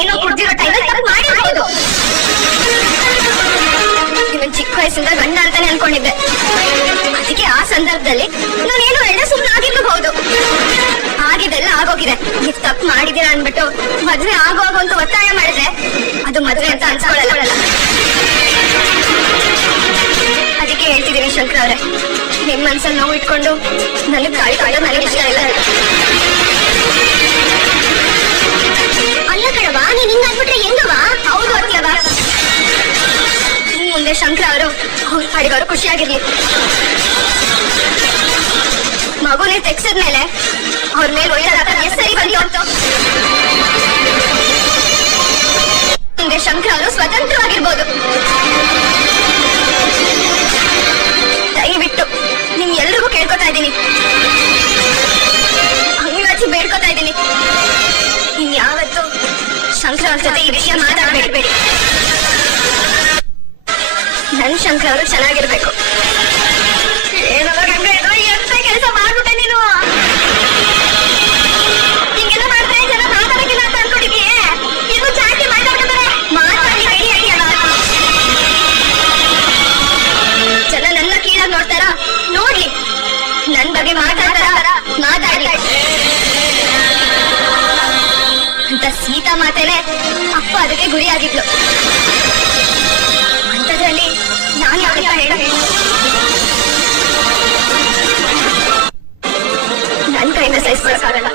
ಏನೋ ಕುಡ್ದಿರೋ ಟೈಮಲ್ಲಿ ತಪ್ಪು ಮಾಡಿರ್ಬೋದು. ಇವನ್ ಚಿಕ್ಕ ವಯಸ್ಸಿಂದ ಗಂಡ ಅಂತಾನೆ ಅನ್ಕೊಂಡಿದ್ದೆ. ಅದಕ್ಕೆ ಆ ಸಂದರ್ಭದಲ್ಲಿ ನಾನೇನು ಹೇಳ ಸುಮ್ಮನೆ ಆಗಿರ್ಬಹುದು. ಆಗಿದೆಲ್ಲ ಆಗೋಗಿದೆ. ನೀವ್ ತಪ್ಪು ಮಾಡಿದೀರ ಅನ್ಬಿಟ್ಟು ಮದ್ವೆ ಆಗೋ ಅಂತ ಒತ್ತಾಯ ಮಾಡಿದ್ರೆ ಅದು ಮದ್ವೆ ಅಂತ ಅನ್ಸ್ಕೊಳ್ಳಲ್ಲ. ಅದಕ್ಕೆ ಹೇಳ್ತಿದ್ದೀನಿ ಶಂಕರ ಅವ್ರೆ, ನಿಮ್ ಮನ್ಸಲ್ಲಿ ನೋವು ಇಟ್ಕೊಂಡು ನನಗ್ ತಾಳಿ ಕಾಳೋ ನನಗೆ ಇಷ್ಟ ಇಲ್ಲ. ಅಲ್ಲ ಕಣವಾ, ನೀನ್ ಹಿಂಗ ಅನ್ಬಿಟ್ರೆ ಹೆಂಗವಾ? ಹೌದು ಅತ್ಲವಾ, ಮುಂದೆ ಶಂಕರ ಅವರು ಅವ್ರ ಪಾಡಿಗವರು ಖುಷಿಯಾಗಿರ್ಲಿ. ಮಗುನೇ ತೆಗ್ಸಿದ್ಮೇಲೆ ಅವ್ರ ಮೇಲೆ ಒಯ್ಯಾರ ಸರಿ ಬಂದಿ ಹೊತ್ತು ಮುಂದೆ ಶಂಕರ ಅವರು ಸ್ವತಂತ್ರವಾಗಿರ್ಬೋದು. ದಯವಿಟ್ಟು ನಿಮ್ ಎಲ್ರಿಗೂ ಕೇಳ್ಕೊತಾ ಇದ್ದೀನಿ, ಅಂಗಲಾಚಿ ಬೇಡ್ಕೊತಾ ಇದ್ದೀನಿ, ಇನ್ ಯಾವತ್ತು ಶಂಕರ ಅವ್ರ ಜೊತೆ ಈ ವಿಷಯ ಮಾತಾಡ್ಬೇಡಿ. ನನ್ ಶಂಕರ ಅವರು ಚೆನ್ನಾಗಿರ್ಬೇಕು. ಏನಲ್ಲ ಗಂಗ, ಏನೋ ಎಂತ ಕೆಲಸ ಮಾಡ್ಬಿಟ್ಟೆ ನೀನು. ಹಿಂಗೆಲ್ಲ ಮಾಡ್ತಾ ಜನ ಮಾತಾಡಕ್ಕಿಲ್ಲ ಅಂತ ಅನ್ಕೊಂಡಿದೀಯ. ಇನ್ನು ಜಾಸ್ತಿ ಮಾತಾಡ್ತಾರೆ. ಮಾತಾಡಿ ರೆಡಿ ಆಗಿ ಜನ ನನ್ನ ಕೀಳಾಗಿ ನೋಡ್ತಾರ, ನೋಡ್ಲಿ. ನನ್ ಬಗ್ಗೆ ಮಾತಾಡ್ತಾರ, ಮಾತಾಡ್ಲಿ ಅಂತ ಸೀತಾ ಮಾತೇನೆ ಅಪ್ಪ ಅದಕ್ಕೆ ಗುರಿ ಆಗಿದ್ಲು. ಅಂತದ್ರಲ್ಲಿ ನಾನು ಯಾವ ಹೇಳಿ ನನ್ ಕೈಯಿಂದ ಸಹಿಸ್ಕೊಳಕ್ಕಾಗಲ್ಲ.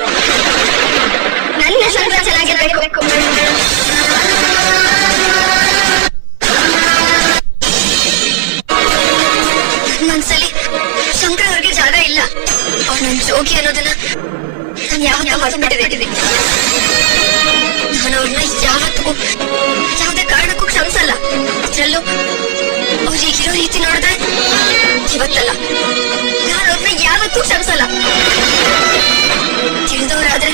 ನನ್ನ ಶಂಕರ ಚೆನ್ನಾಗಿರ್ಬೇಕು. ಮನ್ಸಲ್ಲಿ ಶಂಕರ ಅವ್ರಿಗೆ ಜಾಗ ಇಲ್ಲ. ಅವ್ರು ನನ್ ಜೋಗಿ ಅನ್ನೋದನ್ನ ನಾನು ಯಾವತ್ತೂ ಮರ್ತ್ಬಿಟ್ಟಿದ್ದೀನಿ. ನಾನು ಅವ್ರನ್ನ ಯಾವತ್ತಿಗೂ ಯಾವುದೇ ಕಾರಣಕ್ಕೂ ಕ್ಷಮಿಸಲ್ಲ. ಅದ್ರಲ್ಲೂ ಅವ್ರು ಈಗಿರೋ ರೀತಿ ನೋಡಿದ್ರೆ ಇವತ್ತಲ್ಲ, ನಾನು ಅವ್ರನ್ನ ಯಾವತ್ತೂ ಕ್ಷಮಿಸಲ್ಲ. ತಿಳಿದವರಾದ್ರೆ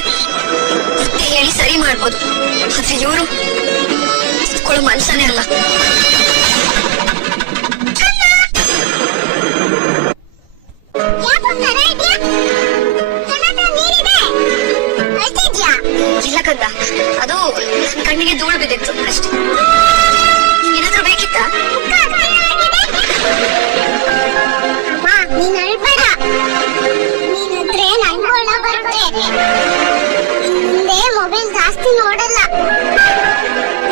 ಮತ್ತೆ ಹೇಳಿ ಸರಿ ಮಾಡ್ಬೋದು. ಆದ್ರೆ ಇವರು ಇಟ್ಕೊಳ್ಳೋ ಮನುಷ್ಯನೇ ಅಲ್ಲ. ಇಲ್ಲ ಕಂದ, ಅದು ನನ್ನ ಕಣ್ಣಿಗೆ ಧೂಳು ಬಿದ್ದಿತ್ತು ಅಷ್ಟೇ. ಏನಾದ್ರೂ ಬೇಕಿತ್ತ? ನೀನ್ ಅಳ್ಬೇಡ, ನೀನಿದ್ರೆ ನಂಗೂ ಒಳ ಬರುತ್ತೆ. ಮುಂದೆ ಮೊಬೈಲ್ ಜಾಸ್ತಿ ನೋಡಲ್ಲ,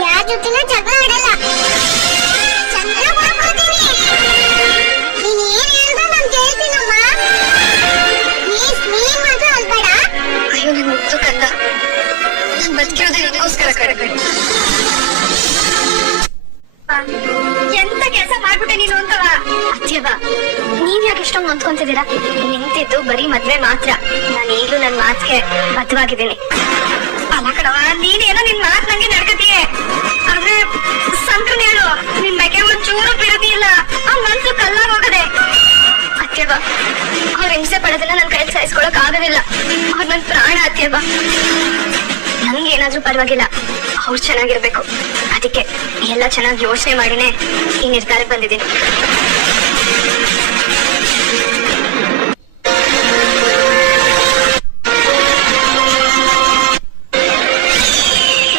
ಯಾರ ಜೊತೆನೂ ಜಗಳ ಆಡಲ್ಲ, ಚಂದ್ರ ಮಾಡ್ಕೋತೀನಿ. ನೀನ್ ಏನ್ ಹೇಳಿದ್ರು ನಾನು ಕೇಳ್ತೀನಮ್ಮ. ನೀನ್ ಮಾತ್ರ ಅಳ್ಬೇಡ. ಅಯ್ಯೋ ನಿನ್ ಮುಗ್ದು ಕಂದ, ನಾನ್ ಬದುಕಿರೋದೇ ನಿನಗೋಸ್ಕರ ಕಡೆ. ಎಂತ ಕೆಲಸ ಮಾಡ್ಬಿಟ್ಟೆ ನೀನು ಅಂತವ. ಅತ್ಯವ, ನೀವ್ ಯಾಕೆ ಇಷ್ಟೊಂದು ಹೊಂದ್ಕೊಂತಿದ್ದೀರಾ? ನಿಂತಿದ್ದು ಬರೀ ಮದ್ವೆ ಮಾತ್ರ. ನಾನು ಈಗಲೂ ನನ್ ಮಾತಿಗೆ ಬದ್ಧವಾಗಿದ್ದೀನಿ. ಅಲ್ಲ ಕಣವ, ನೀನೇನೋ ನಿನ್ ಮಾತ್ ನಂಗೆ ನಡ್ಕತೀಯ. ಆದ್ರೆ ಸಂಕ್ರನ ಹೇಳು, ನಿನ್ ಬಗ್ಗೆ ಒಂಚೂರು ಬಿಡದಿ ಇಲ್ಲ. ಆ ಮನ್ಸು ಕಲ್ಲಾಗ ಹೋಗದೆ. ಅತ್ಯವ, ಅವ್ರ ಹಿಂಸೆ ಪಡೋದನ್ನ ನನ್ ಕೈಯಲ್ಲಿ ಸಹಿಸ್ಕೊಳಕ್ ಆಗೋದಿಲ್ಲ. ಅವ್ರ ನನ್ ಪ್ರಾಣ ಅತ್ಯವ. ನಂಗೇನಾದ್ರೂ ಪರವಾಗಿಲ್ಲ, ಅವ್ರು ಚೆನ್ನಾಗಿರ್ಬೇಕು. ಅದಕ್ಕೆ ಎಲ್ಲ ಚೆನ್ನಾಗಿ ಯೋಚನೆ ಮಾಡಿನೇ ಈ ನಿರ್ಧಾರಕ್ಕೆ ಬಂದಿದ್ದೀನಿ.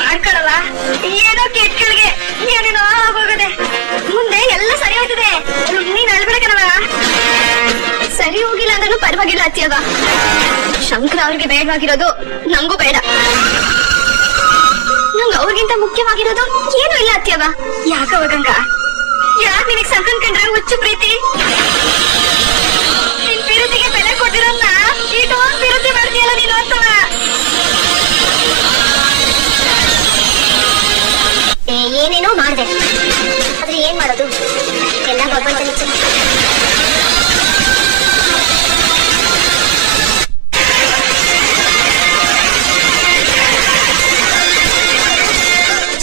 ಮಾಡ್ಕೊಳವ, ಏನೋ ಕೆಟ್ಗಳಿಗೆ ಏನೇನೋ ಆಗೋಗದೆ. ಮುಂದೆ ಎಲ್ಲ ಸರಿ ಹೋಗ್ತದೆ. ನೀನ್ ಅಳ್ಬೇಕನವ. ಸರಿ ಹೋಗಿಲ್ಲ ಅಂದ್ರೂ ಪರವಾಗಿಲ್ಲ ಅತ್ಯವ. ಶಂಕರ ಅವ್ರಿಗೆ ಬೇಡವಾಗಿರೋದು ನಂಗೂ ಬೇಡ. ನಂಗೆ ಅವ್ರಿಗಿಂತ ಮುಖ್ಯವಾಗಿರೋದು ಏನೂ ಇಲ್ಲ ಅತ್ಯವ. ಯಾಕವ ಗಂಗ, ಯಾಕೆ ನಿನಗ್ ಸಂಕನ್ ಕಂಡ್ರೆ ಹುಚ್ಚು ಪ್ರೀತಿ? ನಿನ್ ಪ್ರೀತಿಗೆ ಬೆಲೆ ಕೊಟ್ಟಿರೋನ್ನ ಇಷ್ಟೊಂದು ಪ್ರೀತಿ ಮಾಡ್ತೀಯಲ್ಲ ನೀನು ಅಂತವ. ಏನೇನೋ ಮಾಡ್ದೆ, ಆದ್ರೆ ಏನ್ ಮಾಡೋದು? ಎಲ್ಲ ಭಗವಂತನ ಇಚ್ಛೆ.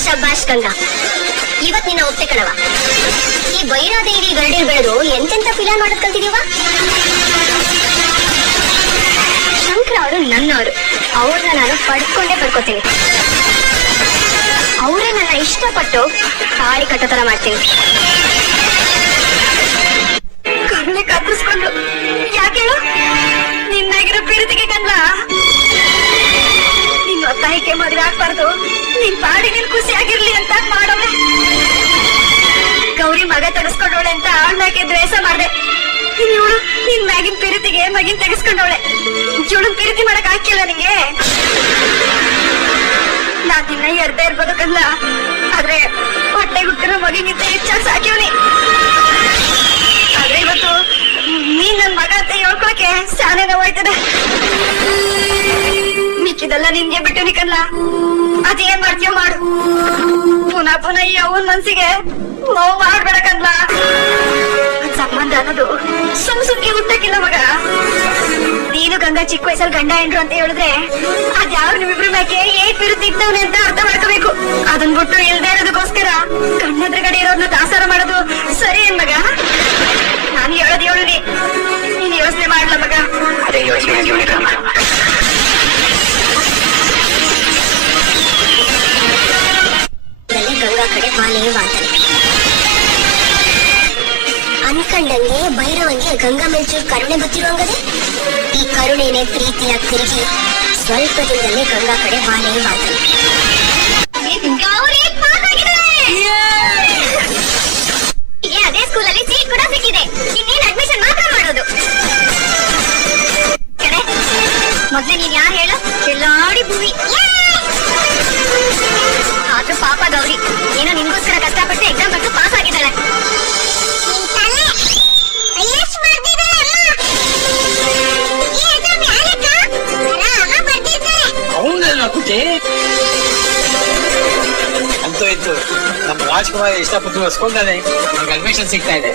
ಶಬಾಷ್ ಗಂಗಾ, ಇವತ್ ನಿನ್ನ ಒಪ್ತೆ ಕಣವ. ಈ ಭೈರಾದೇವಿ ಗರಡಿಲ್ ಬೆಳೆದು ಎಂತೆಂತ ಫಿಲಂ ಮಾಡೋದ್ ಕಲ್ತಿದೀವ. ಶಂಕರ ಅವರು ನನ್ನವರು, ಅವ್ರನ್ನ ನಾನು ಪಡ್ಕೊಂಡೇ ಪಡ್ಕೋತೀನಿ. ಅವರೇ ನನ್ನ ಇಷ್ಟಪಟ್ಟು ತಾಳಿ ಕಟ್ಟೋ ತರ ಮಾಡ್ತೀನಿ. ಕಣ್ಣೆ ಕತ್ತರಿಸ್ಕೊಂಡು ಯಾಕೇಳು ನಿನ್ನಾಗಿರೋ ಪ್ರೀತಿಗೆ ಕಂದ. ನಿನ್ನ ಒತ್ತಾಯಕ್ಕೆ ಮದುವೆ ಆಗ್ಬಾರ್ದು, ನಿನ್ನ ನಿನ್ ಪಾಡಿ ನೀನ್ ಖುಷಿಯಾಗಿರ್ಲಿ ಅಂತ ಮಾಡೋಳೆ. ಗೌರಿ ಮಗ ತೆಗೆಸ್ಕೊಂಡವಳೆ ಅಂತ ಅವಳಕ್ಕೆ ದ್ವೇಷ ಮಾಡ್ದೆ. ಇವಳು ನಿನ್ ಮ್ಯಾಗಿನ ಪ್ರೀತಿಗೆ ಮಗಿನ್ ತೆಗೆಸ್ಕೊಂಡವಳೆ. ಇವಳು ಪ್ರೀತಿ ಮಾಡಕ್ ಹಾಕಿಲ್ಲ ನಿಂಗೆ. ನಾನ್ ನಿನ್ನ ಎರ್ದೇ ಇರ್ಬೋದಕ್ಕಲ್ಲ, ಆದ್ರೆ ಹೊಟ್ಟೆ ಹುಟ್ಟಿರೋ ಮಗಿಗಿಂತ ಹೆಚ್ಚಾಗಿ ಸಾಕಿವ್ನಿ. ಆದ್ರೆ ಇವತ್ತು ನೀನ್ ನನ್ ಮಗ ಅಂತ ಹೇಳ್ಕೊಳಕ್ಕೆ ಶಾನೆ ನೋವಾಯ್ತದೆ. ಮಿಕ್ಕಿದೆಲ್ಲ ನಿನ್ಗೆ ಬಿಟ್ಟು ನಿಕಲ್ಲ, ಅದೇನ್ ಮಾಡ್ತೀಯ ಮಾಡು. ಪುನಃ ಪುನಃ ಈ ಅವನ್ ಮನ್ಸಿಗೆ ನೋವು ಮಾಡ್ಬೇಡಕಲ್ಲ. ಸಂಬಂಧ ಅನ್ನೋದು ಸುಮ್ಗೆ ಹುಟ್ಟಕ್ಕಿಲ್ಲ ಮಗ. ನೀನು ಗಂಗಾ ಚಿಕ್ಕ ವಯಸ್ಸಲ್ಲಿ ಗಂಡ ಹೆಂಡ್ರು ಅಂತ ಹೇಳಿದ್ರೆ ಅದ್ಯಾವ ನಿಮ್ಮಿಬ್ರು ಮ್ಯಾಕೆ ಏಟ್ ವಿರುದ್ಧ ಇದ್ದವನೆ ಅಂತ ಅರ್ಥ ಮಾಡ್ಕೋಬೇಕು. ಅದನ್ ಬಿಟ್ಟು ಇಲ್ದೇ ಇರೋದಕ್ಕೋಸ್ಕರ ಕಣ್ಣೆದ್ರಗಡೆ ಇರೋದನ್ನ ದಾಸಾರ ಮಾಡೋದು ಸರಿ ಏನ್ ಮಗ? ನಾನು ಹೇಳೋದು ಹೇಳುನಿ, ನೀನ್ ಯೋಚನೆ ಮಾಡ್ಲ ಮಗ. ಅದೇ ಯೋಚನೆ ಗಂಗಾ ಕಡೆ ಬಾಲೆ ವಾತಾನೆ ಅನ್ಕಂಡಂಗೆ ಭೈರವಂಗೆ ಗಂಗಾ ಮೇಲ್ಚೂರು ಕರುಣೆ ಗೊತ್ತಿರುವಂಗದೆ. ಈ ಕರುಣೆನೆ ಪ್ರೀತಿಯ ತಿರುಗಿ ಸ್ವಲ್ಪ ದಿನದಲ್ಲೇ ಗಂಗಾ ಕಡೆ ಬಾಲೆ ವಾತಾನೆ. ಅದೇ ಸ್ಕೂಲಲ್ಲಿ ಸೀಟ್ ಕೂಡ ಸಿಕ್ಕಿದೆ. ಇನ್ನೇನ್ ಅಡ್ಮಿಷನ್ ಮಾತ್ರ ಮಾಡೋದು. ಮೊದ್ಲು ನೀನ್ ಯಾರು ಹೇಳು? ಎಲ್ಲಾಡಿ ಭೂಮಿ. ಆದ್ರೂ ಪಾಪ ಗೌರಿ ಏನೋ ನಿನ್ಗೋಸ್ಕರ ಕಷ್ಟಪಟ್ಟು ಎಕ್ಸಾಮ್ ಬರೆದು ಪಾಸ್ ಆಗಿದ್ದಾಳೆ. ಹೌದಲ್ಲ ಪುಟ್ಟಿ, ಅಂತೂ ಇತ್ತು ನಮ್ಮ ರಾಜ್ಕುಮಾರ್ ಇಷ್ಟಪಟ್ಟು ಹೊಸ್ಕೊಂಡಾನೆ, ನಿಮ್ಗೆ ಅಡ್ಮಿಷನ್ ಸಿಗ್ತಾ ಇದೆ.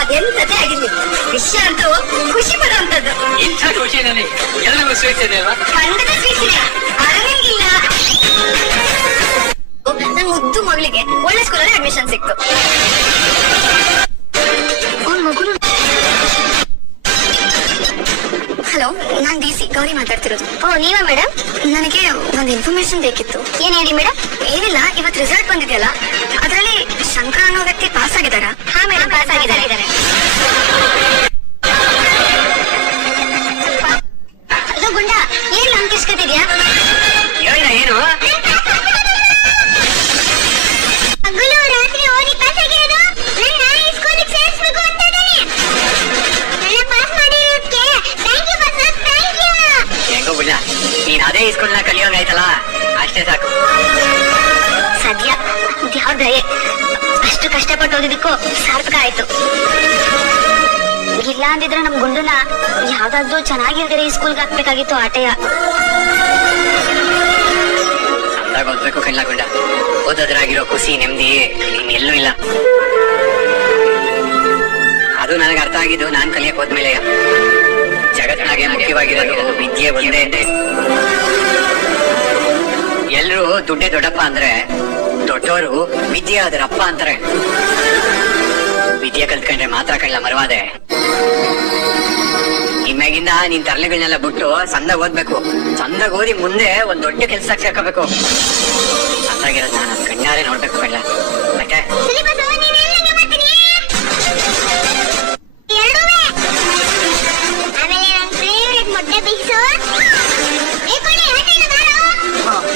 ಅದೆಂತದೇ ಆಗಿರ್ಲಿ, ವಿಷಯ ಅಂತೂ ಖುಷಿ ಪಡುವಂತದ್ದು. ಇಂಥ ಖುಷಿ ನನಗೆ ಎಲ್ಲರಿಗೂ ಸಿಗ್ತಿದೆ ಅಲ್ವಾ? ಖಂಡಿತ ಖುಷಿನೇ, ಅರವಿಂದಿಲ್ಲ. ನನ್ ಮುದ್ದು ಮಗಳಿಗೆ ಒಳ್ಳೆ ಸ್ಕೂಲಲ್ಲಿ ಅಡ್ಮಿಷನ್ ಸಿಕ್ತು. ಹಲೋ, ನಾನ್ ಡಿಸಿ ಗೌರಿ ಮಾತಾಡ್ತಿರೋದು. ಓ ನೀವಾ ಮೇಡಮ್? ನನಗೆ ಒಂದು ಇನ್ಫಾರ್ಮೇಶನ್ ಬೇಕಿತ್ತು. ಏನ್ ಹೇಳಿ ಮೇಡಮ್? ಏನಿಲ್ಲ, ಇವತ್ತು ರಿಸಲ್ಟ್ ಬಂದಿದೆಯಲ್ಲ, ಅದರಲ್ಲಿ ಶಂಕರ ಅನ್ನೋ ವ್ಯಕ್ತಿ ಪಾಸ್ ಆಗಿದಾರ? ಹಾ ಮೇಡಮ್, ಪಾಸ್ ಆಗಿದ್ದಾರೆ. ಹಲೋ ಗುಂಡ, ಏನ್ ನಮ್ ಕಿಸ್ಕತಿದ್ಯಾ? ಏನು ಹಗಲು ರಾತ್ರಿ ಓದಿ ಪಾಸ್ ಆಗಿರೋದು. ನನ್ನ ಈ ಸ್ಕೂಲಿಗೆ ಸೇರಿಸಬೇಕು ಅಂತ ಇದ್ದೀನಿ. ನನ್ನ ಪಾಸ್ ಮಾಡಿರೋದಕ್ಕೆ ಥ್ಯಾಂಕ್ ಯು ಬಸ್, ಥ್ಯಾಂಕ್ ಯು. ಹೆಂಗೋ ಬಿಡ, ನೀನ್ ಅದೇ ಸ್ಕೂಲ್ನ ಕಲಿಯೋಂಗಾಯ್ತಲ್ಲ, ಅಷ್ಟೇ ಸಾಕು. ಸದ್ಯ ಯಾವ್ದ ದಯೆ, ಅಷ್ಟು ಕಷ್ಟಪಟ್ಟು ಓದಿದಕ್ಕೂ ಸಾರ್ಥಕ ಆಯ್ತು. ಇಲ್ಲ ಅಂದಿದ್ರೆ ನಮ್ ಗುಂಡುನ ಯಾವ್ದಾದ್ರು ಚೆನ್ನಾಗಿಲ್ದಿರ ಈ ಸ್ಕೂಲ್ಗೆ ಹಾಕ್ಬೇಕಾಗಿತ್ತು. ಆಟೆಯ ಅಂದಾಗ ಓದ್ಬೇಕು ಕಣ್ಲಾಗೊಂಡ, ಓದೋದ್ರಾಗಿರೋ ಖುಷಿ ನೆಮ್ಮದಿ ಇನ್ನೆಲ್ಲೂ ಇಲ್ಲ. ಅದು ನನಗೆ ಅರ್ಥ ಆಗಿದ್ದು ನಾನ್ ಕಲಿಯಕ್ ಹೋದ್ಮೇಲೆ. ಜಗತ್ತಿನಾಗೆ ಮುಖ್ಯವಾಗಿರೋದು ವಿದ್ಯೆ ಒಂದೇ ಇದೆ. ಎಲ್ರು ದುಡ್ಡೇ ದೊಡ್ಡಪ್ಪ ಅಂದ್ರೆ ದೊಡ್ಡವರು ವಿದ್ಯೆ ಅದರಪ್ಪ ಅಂತಾರೆ. ವಿದ್ಯೆ ಕಲ್ತ್ಕೊಂಡ್ರೆ ಮಾತ್ರ ಕಳ್ಳ ಮರವಾದೆ. ಇಮ್ಯಾಗಿಂದ ನೀನ್ ತರಲೆಗಳನ್ನೆಲ್ಲ ಬಿಟ್ಟು ಸಂದಾಗ ಓದ್ಬೇಕು. ಸಂದಾಗ ಓದಿ ಮುಂದೆ ಒಂದ್ ದೊಡ್ಡ ಕೆಲ್ಸ ಸೇರ್ಕೋಬೇಕು. ಸಂದಾಗಿರೋದ್ ನಾನು ಕಣ್ಣಾರೆ ನೋಡ್ಬೇಕು ಕಳ್ಳ. ಮತ್ತೆ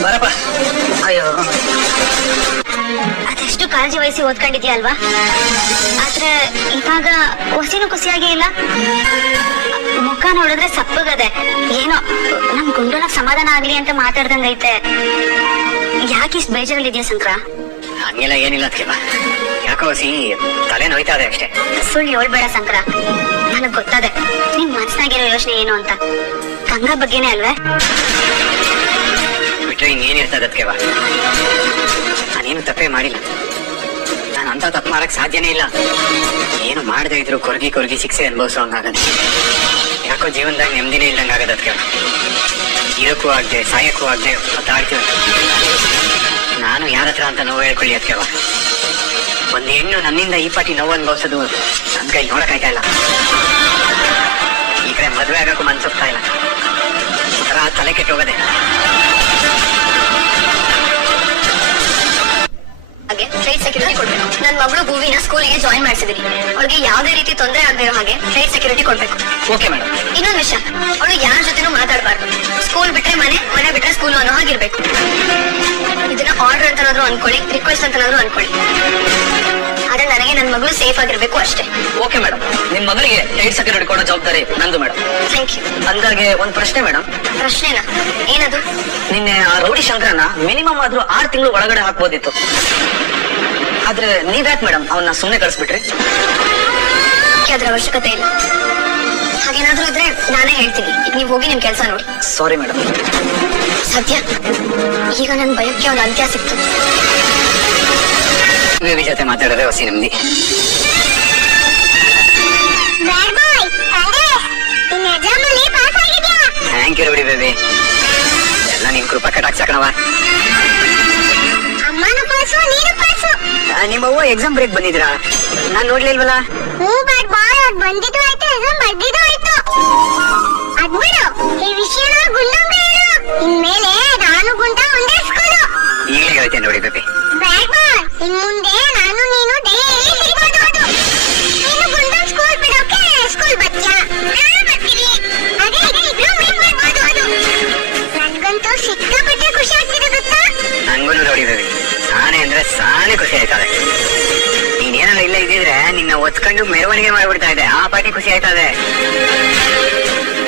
ಬರಪ್ಪ. ಅಯ್ಯೋ, ಅದೆಷ್ಟು ಕಾಳಜಿ ವಹಿಸಿ ಓದ್ಕೊಂಡಿದ್ಯಾ ಅಲ್ವಾ? ಆದ್ರೆ ಇವಾಗ ಹೊಸಿನೂ ಖುಷಿಯಾಗೇ ಇಲ್ಲ. ಮುಖ ನೋಡಿದ್ರೆ ಸಪ್ಪಗದೆ. ಏನೋ ನಮ್ ಗುಂಡುನ ಸಮಾಧಾನ ಆಗ್ಲಿ ಅಂತ ಮಾತಾಡ್ದಂಗೈತೆ. ಯಾಕಿಷ್ಟು ಬೇಜಾರಲ್ಲಿದ್ಯಾ ಶಂಕರ? ಹಂಗೆಲ್ಲ ಏನಿಲ್ಲ ಅದಕ್ಕೆ. ಯಾಕೋ ತಲೆ ನೋಯ್ತಾ ಇದೆ ಅಷ್ಟೇ. ಸುಳ್ಳು ಹೇಳ್ಬೇಡ ಶಂಕರ, ನನಗ್ ಗೊತ್ತದೆ ನಿನ್ ಮನ್ಸ್ನಾಗಿರೋ ಯೋಚನೆ ಏನು ಅಂತ. ಗಂಗಾ ಬಗ್ಗೆನೇ ಅಲ್ವೇ? ಬಿಟ್ರೆ ಇನ್ನೇನಿರ್ತದ ಅದಕ್ಕೆ. ನಾನೇನು ತಪ್ಪೇ ಮಾಡಿಲ್ಲ. ನಾನು ಅಂತ ತಪ್ಪು ಮಾಡಕ್ ಸಾಧ್ಯನೇ ಇಲ್ಲ. ಏನು ಮಾಡದೇ ಇದ್ರು ಕೊರ್ಗಿ ಶಿಕ್ಷೆ ಅನುಭವಿಸೋ ಹಂಗಾಗದೆ. ಯಾಕೋ ಜೀವನದಾಗ ನೆಮ್ಮದಿನೇ ಇಲ್ದಂಗ ಆಗದ ಅದಕ್ಕೆ. ಇದಕ್ಕೂ ಆಗದೆ ಸಾಯಕ್ಕೂ ಆಗದೆ ಒತ್ತಾಡ್ತೀವಿ. ನಾನು ಯಾರ ಹತ್ರ ಅಂತ ನೋವು ಹೇಳ್ಕೊಳ್ಳಿ ಅದಕ್ಕೆ. ಒಂದು ಹೆಣ್ಣು ನನ್ನಿಂದ ಈ ಪಾಟಿ ನೋವು ಅನುಭವಿಸೋದು ನನ್ ಕೈ ನೋಡಕ್ಕಾಯ್ತಾ ಇಲ್ಲ. ಈ ಕಡೆ ಮದ್ವೆ ಆಗಕ್ಕೂ ಮನ್ಸೋಗ್ತಾ ಇಲ್ಲ. ಒಂಥರ ತಲೆ ಕೆಟ್ಟೋಗದೆ. ಹಾಗೆ ಫ್ಲೈಟ್ ಸೆಕ್ಯೂರಿಟಿ ಕೊಡ್ಬೇಕು. ನನ್ ಮಗಳು ಭೂವಿನ ಸ್ಕೂಲಿಗೆ ಜಾಯಿನ್ ಮಾಡಿಸಿದೀನಿ. ಅವಳಿಗೆ ಯಾವ್ದೇ ರೀತಿ ತೊಂದರೆ ಆಗದಿರೋ ಹಾಗೆ ಫ್ಲೈಟ್ ಸೆಕ್ಯೂರಿಟಿ ಕೊಡ್ಬೇಕು. Okay madam. ಇನ್ನೊಂದು ವಿಷಯ, ಅವಳು ಯಾರ ಜೊತೆನೂ ಮಾತಾಡಬಾರ್ದು. ಸ್ಕೂಲ್ ಬಿಟ್ರೆ ಮನೆ, ಮನೆ ಬಿಟ್ರೆ ಸ್ಕೂಲ್ ಅನ್ನೋ ಹಾಗಿರ್ಬೇಕು. ಅನ್ಕೊಳ್ಳಿ, ರಿಕ್ವೆಸ್ಟ್ ಅಂತನಾದ್ರೂ ಅನ್ಕೊಳ್ಳಿ. ಆದ್ರೆ ನನಗೆ ನನ್ನ ಮಗಳು ಸೇಫ್ ಆಗಿರ್ಬೇಕು ಅಷ್ಟೇ. ಓಕೆ ಮೇಡಮ್, ನಿಮ್ ಮಗಳಿಗೆ ಟೈಟ್ ಸೆಕ್ಯೂರಿಟಿ ಕೊಡೋ ಜವಾಬ್ದಾರಿ ನಂದು ಮೇಡಮ್. Thank you. ಅಂದಾಗೆ ಒಂದ್ ಪ್ರಶ್ನೆ ಮೇಡಮ್. ಪ್ರಶ್ನೆನಾ? ಏನದು? ನಿನ್ನೆ ಆ ರೌಡಿ ಶಂಕರನ ಮಿನಿಮಮ್ ಆದ್ರೂ 6 ತಿಂಗಳು ಒಳಗಡೆ ಹಾಕ್ಬೋದಿತ್ತು. ಆದ್ರೆ ನೀವ್ಯಾಕ್ ಮೇಡಮ್ ಅವನ್ನ ಸುಮ್ನೆ ಕಳಿಸ್ಬಿಟ್ರಿ? ಅದ್ರ ಅವಶ್ಯಕತೆ ಇಲ್ಲ. ಹಾಗೇನಾದ್ರೂ ಇದ್ರೆ ನಾನೇ ಹೇಳ್ತೀನಿ. ಈಗ ನೀವು ಹೋಗಿ ನಿಮ್ ಕೆಲಸ ನೋಡಿ. Sorry madam. ಸದ್ಯ ಈಗ ನನ್ ಭಯಕ್ಕೆ ಒಂದು ಅಂತ್ಯ ಸಿಕ್ತು. ಬೇಬಿ ಜೊತೆ ಮಾತಾಡೋದೇ ಹೊಸಿ ನೆಮ್ಮದಿ. Thank you rowdy baby. ಎಲ್ಲ ನಿಮ್ ಕೃಪಾ ಕಟಾಕ್ಷಕಣವ. ಅಮ್ಮನ ಪಾಸು, ನೀನು ಪಾಸು. ನಿಮ್ಮವ್ವ ಎಕ್ಸಾಮ್ ಬ್ರೇಕ್ ಬಂದಿದ್ರಾ? ನಾನ್ ನೋಡ್ಲಿಲ್ವಲ್ಲ. ಬಂದಿದ್ದು ಆಯ್ತು, ಎಕ್ಸಾಮ್ ಬರ್ದಿದ್ದು ಆಯ್ತು. ಅದ್ಬಿಡು, ಈ ವಿಷಯನ ಗುಂಡಂಗ ಹೇಳು. ಇನ್ಮೇಲೆ ನಾನು ಗುಂಡ ಒಂದೇ ಸ್ಕೂಲು. ಈಗಲೇ ಹೇಳ್ತೇನೆ ನೋಡಿ ಬೇಬಿ. ಬ್ಯಾಡ್ ಬಾಯ್, ಇನ್ ಮುಂದೆ ನಾನು ನೀನು ಡೈಲಿ ಸಿಗೋದು. ನೀನು ಗುಂಡ ಸ್ಕೂಲ್ ಬಿಡೋಕೆ ಸ್ಕೂಲ್ ಬಚ್ಚ, ನಾನು ಬರ್ತೀನಿ. ಅದೇ ಇಬ್ರು ಮೀಟ್ ಮಾಡ್ಬೋದು. ನನ್ಗಂತೂ ಸಿಕ್ಕಾಪಟ್ಟೆ ಖುಷಿ ಆಗ್ತಿದೆ ಗೊತ್ತಾ? ನಂಗೂ ನೋಡಿ ಬೇಬಿ, ಸಾನೆ ಅಂದ್ರೆ ಸಾನೆ ಖುಷಿ ಆಯ್ತದೆ. ನೀನೇನಾದ್ರು ಇಲ್ಲ ಇದ್ದಿದ್ರೆ ನಿನ್ನ ಒತ್ಕೊಂಡು ಮೆರವಣಿಗೆ ಮಾಡ್ಬಿಡ್ತಾ ಇದೆ. ಆ ಪಾರ್ಟಿ ಖುಷಿ ಆಯ್ತದೆ.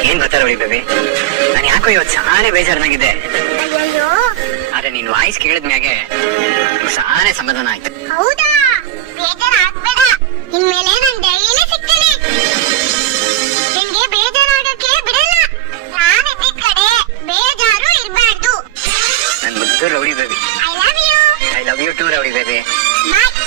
ಏನ್ ಗೊತ್ತಾ ನೋಡಿ ಬೇಬಿ, ನಾನು ಯಾಕೋ ಇವತ್ತು ಸಾನೆ ಬೇಜಾರ್ನಾಗಿದ್ದೆ. ಅಯ್ಯಯ್ಯೋ, ಆದ್ರೆ ನಿನ್ ವಾಯ್ಸ್ ಕೇಳಿದ್ಮ್ಯಾಗೆ ಸಾನೆ ಸಮಾಧಾನ ಆಯ್ತು. ಹೌದಾ? ಬೇಜಾರಾಗ್ಬೇಡ, ಇನ್ಮೇಲೆ ನಾನು ಡೈಲಿ ಸಿಗ್ತೀನಿ. ನಿಂಗೆ ಬೇಜಾರಾಗಕ್ಕೆ ಬಿಡಲ್ಲ. ನಾನಿದ್ದಿದ್ ಕಡೆ ಬೇಜಾರು ಇರ್ಬಾರ್ದು. ನನ್ ಮುದ್ದು rowdy baby. I love you. I love you too rowdy baby. Bye.